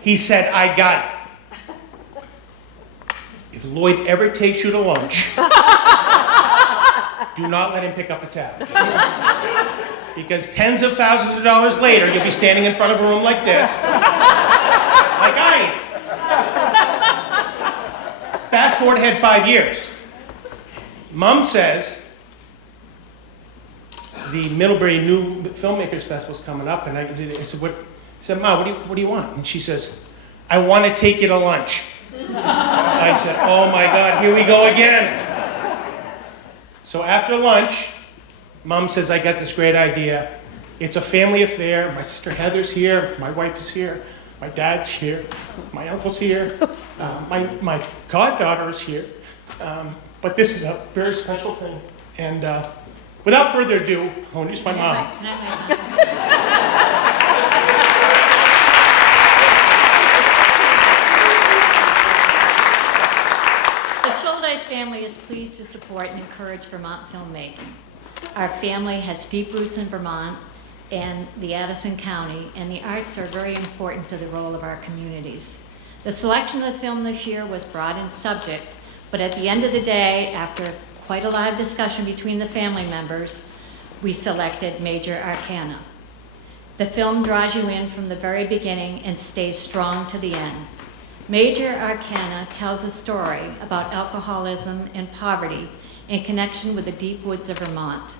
He said, I got it. If Lloyd ever takes you to lunch, do not let him pick up the tab. Because tens of thousands of dollars later, you'll be standing in front of a room like this, like I am. Fast forward ahead 5 years. Mom says, the Middlebury New Filmmakers Festival's coming up, and I said, Ma, what do you want? And she says, I want to take you to lunch. I said, oh my God, here we go again. So after lunch, Mom says, I got this great idea. It's a family affair. My sister Heather's here, my wife is here, my dad's here, my uncle's here, my goddaughter is here. But this is a very special thing. And without further ado, I'll introduce my mom. The Shouldice family is pleased to support and encourage Vermont filmmaking. Our family has deep roots in Vermont and the Addison County, and the arts are very important to the role of our communities. The selection of the film this year was broad in subject, but at the end of the day, after quite a lot of discussion between the family members, we selected Major Arcana. The film draws you in from the very beginning and stays strong to the end. Major Arcana tells a story about alcoholism and poverty in connection with the deep woods of Vermont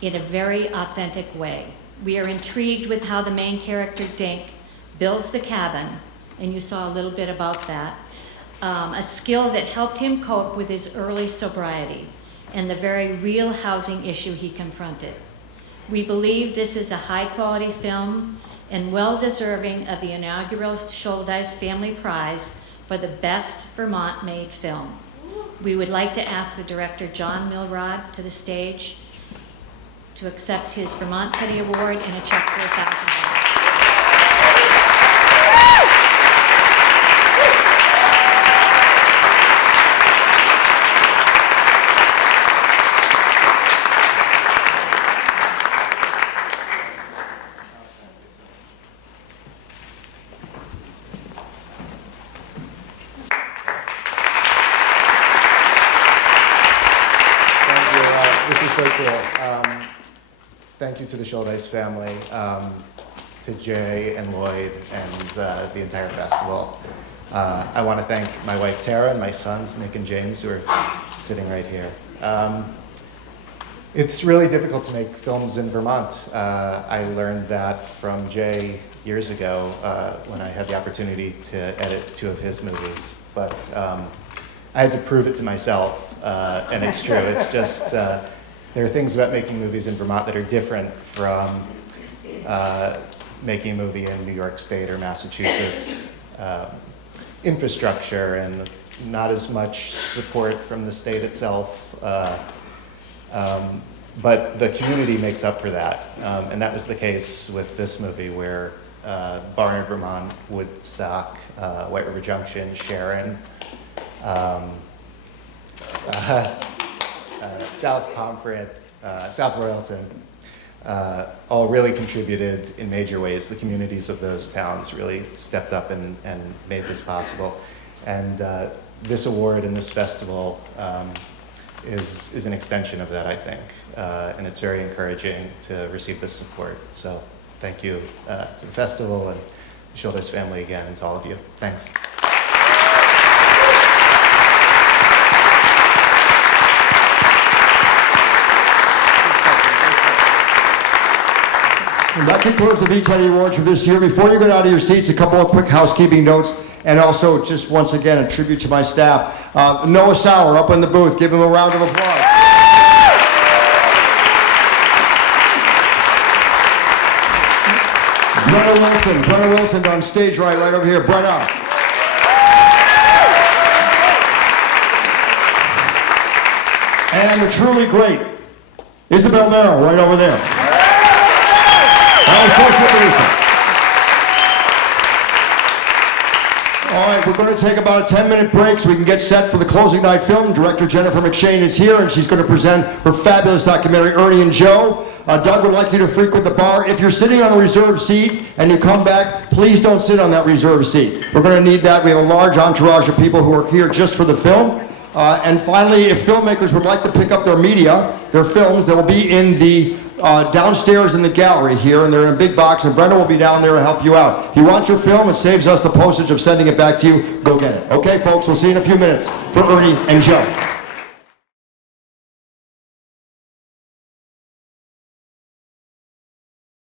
in a very authentic way. We are intrigued with how the main character, Dink, builds the cabin, and you saw a little bit about that, a skill that helped him cope with his early sobriety and the very real housing issue he confronted. We believe this is a high-quality film and well-deserving of the inaugural Shouldice Family Prize for the best Vermont-made film. We would like to ask the director, John Milrod, to the stage to accept his Vermont-Teddy Award and a check for $1,000. Thank you to the Shouldice family, to Jay and Lloyd and the entire festival. I want to thank my wife Tara and my sons Nick and James, who are sitting right here. It's really difficult to make films in Vermont. I learned that from Jay years ago when I had the opportunity to edit 2 of his movies. But I had to prove it to myself, and it's true. It's just there are things about making movies in Vermont that are different from making a movie in New York State or Massachusetts. Infrastructure and not as much support from the state itself, but the community makes up for that. And that was the case with this movie where Barnard, Vermont, Woodstock, White River Junction, Sharon, South Pomfret, South Royalton, all really contributed in major ways. The communities of those towns really stepped up and made this possible. And this award and this festival is an extension of that, I think. And it's very encouraging to receive this support. So thank you to the festival and the Shouldice family again, and to all of you. Thanks. And that concludes the VTeddy Awards for this year. Before you get out of your seats, a couple of quick housekeeping notes, and also just once again a tribute to my staff. Noah Sauer up in the booth. Give him a round of applause. Brenna Wilson on stage right over here. Brenna. And the truly great Isabel Merrill right over there. Our associate producer. All right, we're going to take about a 10-minute break so we can get set for the closing night film. Director Jennifer McShane is here, and she's going to present her fabulous documentary, Ernie and Joe. Doug would like you to frequent the bar. If you're sitting on a reserved seat and you come back, please don't sit on that reserved seat. We're going to need that. We have a large entourage of people who are here just for the film. And finally, if filmmakers would like to pick up their media, their films, they'll be in the downstairs in the gallery here, and they're in a big box, and Brenda will be down there to help you out. If you want your film, it saves us the postage of sending it back to you. Go get it. Okay, folks, we'll see you in a few minutes for Ernie and Joe.